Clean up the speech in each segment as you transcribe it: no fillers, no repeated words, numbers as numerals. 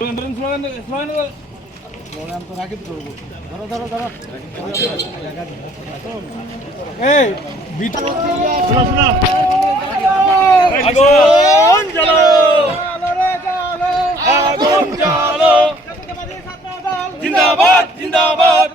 জিন্দাবাদ জিন্দাবাদ জিন্দাবাদ জিন্দাবাদ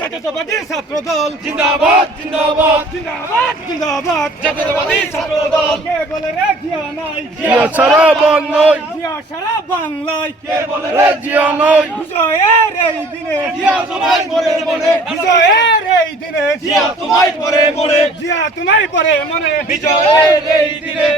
জাতীয়তাবাদী ছাত্রদল জিন্দাবাদ জিন্দাবাদ জিন্দাবাদ জিন্দাবাদ জাতীয়তাবাদী ছাত্রদল কে বলে রে জিয়া নাই জিয়া সারা বাংলায় জিয়া সারা বাংলায় কে বলে রে জিয়া নাই বিজয়ের এই দিনে জিয়া তোমায় পরে মনে বিজয়ের এই দিনে জিয়া তোমায় পরে মনে জিয়া তোমায় পরে মনে বিজয়ের এই দিনে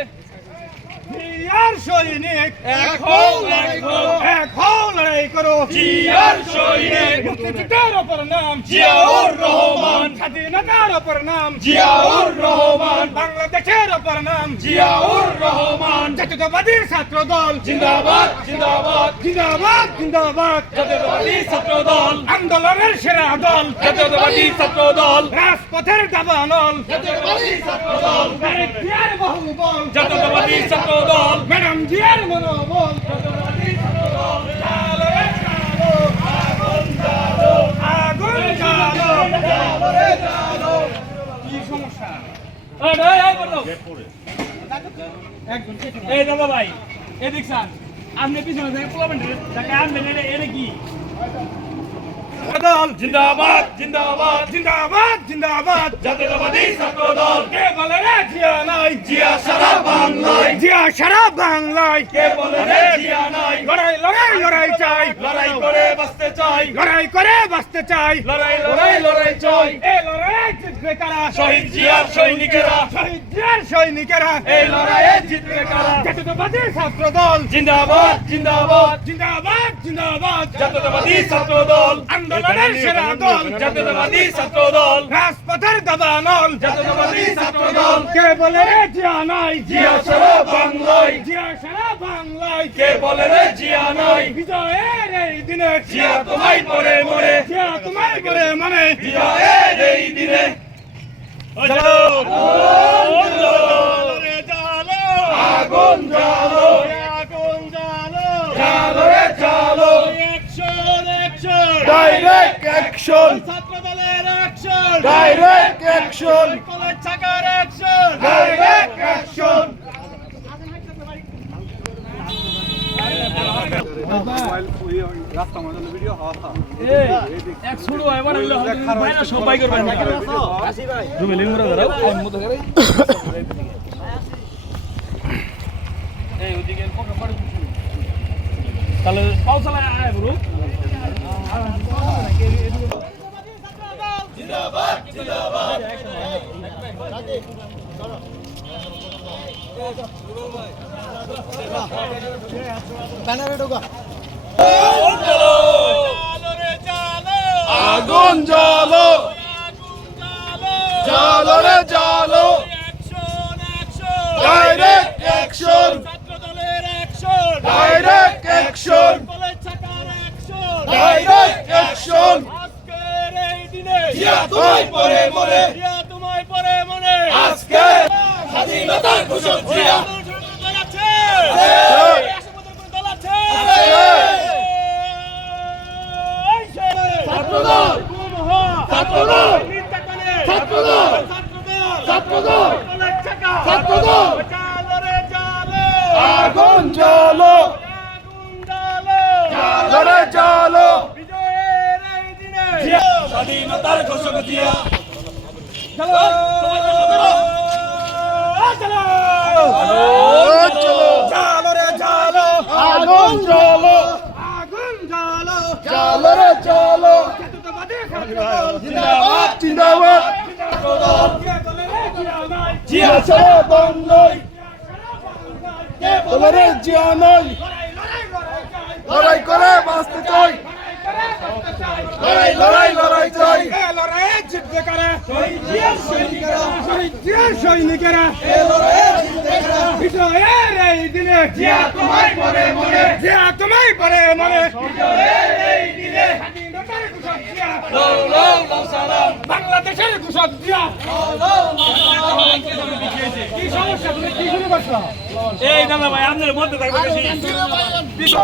জিয়ার সৈনিক এক হও লড়াই করো জিয়ার সৈনিক মুক্তিযুদ্ধের অপর নাম জিয়াউর রহমান স্বাধীনতার অপর নাম জিয়াউর রহমান বাংলাদেশের অপর নাম জিয়াউর রহমান জাতীয়তাবাদী ছাত্রদল জিন্দাবাদ জিন্দাবাদ জিন্দাবাদ জিন্দাবাদ জাতীয়তাবাদী ছাত্রদল আন্দোলনের সেরা দল জাতীয়তাবাদী ছাত্রদল রাজপথের দাবানল জাতীয়তাবাদী ছাত্রদল জিয়ার বাহুবল জাতীয়তাবাদী ছাত্রদল ম্যাডাম জিয়ার মনোবল জাতীয়তাবাদী ছাত্রদল চালো রে চালো আগুন জ্বালো আগুন জ্বালো জ্বালো রে জ্বালো কি সমস্যা এই বলো এই দাদা ভাই এদিক স্যার আপনি পিছনে থেকে পোলামেন্টের টাকা আনবেন এটা কি জিন্দাবাদ জিন্দাবাদ জিন্দাবাদ জিন্দাবাদ জাতীয়তাবাদী ছাত্রদল কে বলে রে জিয়া নাই জিয়া সারা বাংলায় জিয়া সারা বাংলায় কে বলে রে জিয়া নাই লড়াই লড়াই লড়াই চাই লড়াই করে বাঁচতে চাই লড়াই করে বাঁচতে চাই লড়াই লড়াই লড়াই চাই এই লড়াই জিতবে কারা শহীদ জিয়ার সৈনিকেরা শহীদ জিয়ার সৈনিকেরা এই লড়াইয়ে জিতবে কারা জাতীয়তাবাদী ছাত্রদল জিন্দাবাদ জিন্দাবাদ জিন্দাবাদ জিন্দাবাদ জাতীয়তাবাদী ছাত্রদল আন্দোলনের সেরা দল জাতীয়তাবাদী ছাত্রদল রাজপথের দাবানল জাতীয়তাবাদী ছাত্রদল কে বলে রে জিয়া নাই জিয়া সারা বাংলায় জিয়া সারা বাংলায় কে বলে রে জিয়া নাই বিজয়ের এই দিনে জিয়া তোমায় পরে মনে জিয়া তোমায় পরে মনে বিজয়ের এই দিনে আগুন জ্বালো আগুন জ্বালো জ্বালো রে জ্বালো ডাইরেক্ট অ্যাকশন ছাত্রদলের অ্যাকশন ডাইরেক্ট অ্যাকশন কলেজ ছাকার অ্যাকশন ডাইরেক্ট অ্যাকশন রাস্তা মধ্যে ভিডিও এই এক শুরু হয় মানে ভাইরা সবাই করবেন আসি ভাই তুমি লিঙ্গরা ধরো আমি মত করে এই ওদিকে কোকা পড়ে তাহলে পাউসালা আয় ব্রো জিন্দাবাদ জিন্দাবাদ ব্যানারে ঢোকা আগুন জ্বালো জ্বালো রে জ্বালো ডাইরেক্ট অ্যাকশন ছাত্রদলের অ্যাকশন ডাইরেক্ট অ্যাকশন কলেজ ছাকার অ্যাকশন ডাইরেক্ট অ্যাকশন আজকের এই দিনে জিয়া তোমায় পরে মনে জিয়া তোমায় পরে মনে আজকে স্বাধীনতার ঘোষক জিয়া দল আছে আশীর্বাদের দল আছে ছাত্রদল ছাত্রদল ছাত্রদল ছাত্রদল কলেজ ছাকা ছাত্রদল জ্বালো রে জ্বালো আগুন জ্বালো আগুন জ্বালো জ্বালো রে জ্বালো বিজয়ের এই দিনে স্বাধীনতার ঘোষক জিয়া চলো চলো চলো জ্বালো রে জ্বালো আগুন জ্বালো আগুন জ্বালো জ্বালো রে জ্বালো জিন্দাবাদ জিন্দাবাদ জিয়া সারা বাংলায় কে বলে রে জিয়া নাই লড়াই করে বাঁচতে চাই লড়াই লড়াই লড়াই চাই লড়াই জিতবে কারা শহীদ জিয়ার সৈনিকেরা শহীদ জিয়ার সৈনিকেরা লড়াই জিতবে কারা বিজয়ের এই দিনে জিয়া তোমায় পরে মনে জিয়া তোমায় পরে মনে বিজয়ের এই দিনে স্বাধীনতার ঘোষক জিয়া লাউ লাউ লাউ সালাম বাংলাদেশের ঘোষক জিয়া লাউ লাউ লাউ কি সমস্যা তুমি কি শুরু করছো এই দাদা ভাই আপনার মধ্যে থাকবে বেশি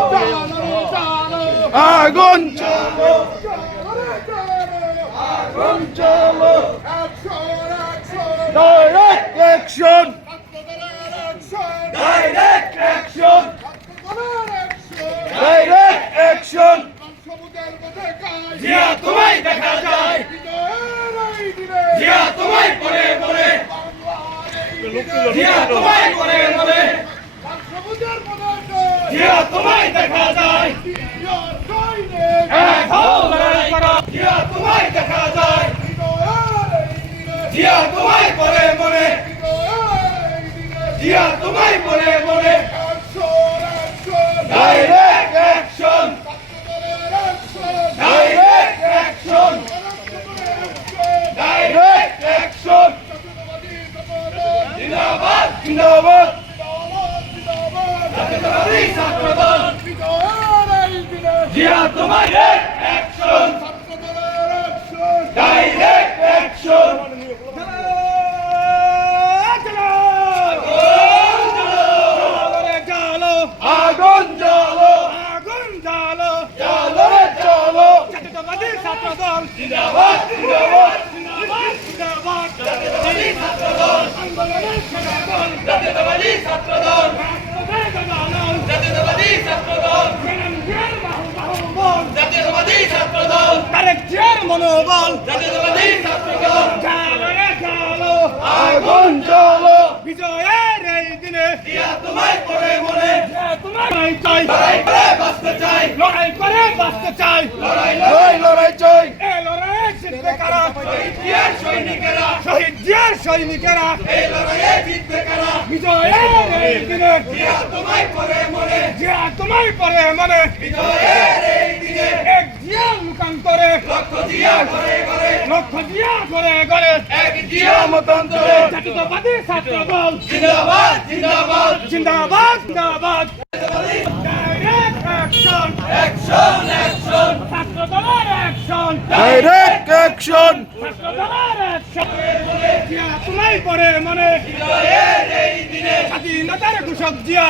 আগুন চলো আগুন চলো direct action direct action direct action Zia তোমায় দেখা যায় জিয়া তোমায় পরে মনে জিয়া তোমায় পরে মনে জিয়া তোমায় দেখা যায় জিয়া তোমায় দেখা যায় জিয়া তোমায় পরে মনে জিয়া তোমায় পরে মনে direct action direct action direct action জিন্দাবাদ জিন্দাবাদ জাতীয়তাবাদী ছাত্রদল জিয়া তোমায় অ্যাকশন ডাইরেক্ট অ্যাকশন আগুন জ্বালো আগুন জ্বালো জ্বালো জ্বালো জাতীয়তাবাদী ছাত্রদল জিন্দাবাদ জিন্দাবাদ জিন্দাবাদ জাতীয়তাবাদী ছাত্রদল আন্দোলনের সেনাদল জাতীয়তাবাদী ছাত্রদল জাতীয়তাবাদী ছাত্রদল জাতীয়তাবাদী ছাত্রদল তারেক জিয়ার মনোবল জাতীয়তাবাদী ছাত্রদল জ্বালো জ্বালো আগুন জ্বালো বিজয়ের এই দিনে জিয়া তোমায় পরে মনে জিয়া তোমায় চাই লড়াই করে বাঁচতে চাই লড়াই করে বাঁচতে চাই লড়াই লড়াই লড়াই চাই এই লড়াইয়ে জিতবে কারা শহীদ জিয়ার সৈনিকেরা শহীদ জিয়ার সৈনিকেরা এই লড়াইয়ে জিতবে কারা বিজয়ের এই দিনে জিয়া তোমায় পরে মনে জিয়া তোমায় পরে মনে বিজয়ের এই দিনে এক জিয়া মুখান্তরে লক্ষ জিয়া ঘরে ঘরে লক্ষ জিয়া ঘরে ঘরে এক জিয়া মতান্তরে জাতীয়তাবাদী ছাত্রদল জিন্দাবাদ জিন্দাবাদ জিন্দাবাদ জিন্দাবাদ ডাইরেক্ট অ্যাকশন অ্যাকশন অ্যাকশন ছাত্রদলের অ্যাকশন ডাইরেক্ট অ্যাকশন ছাত্রদলের অ্যাকশন জিয়া তোমায় পরে মনে বিজয়ের এই দিনে স্বাধীনতার ঘোষক জিয়া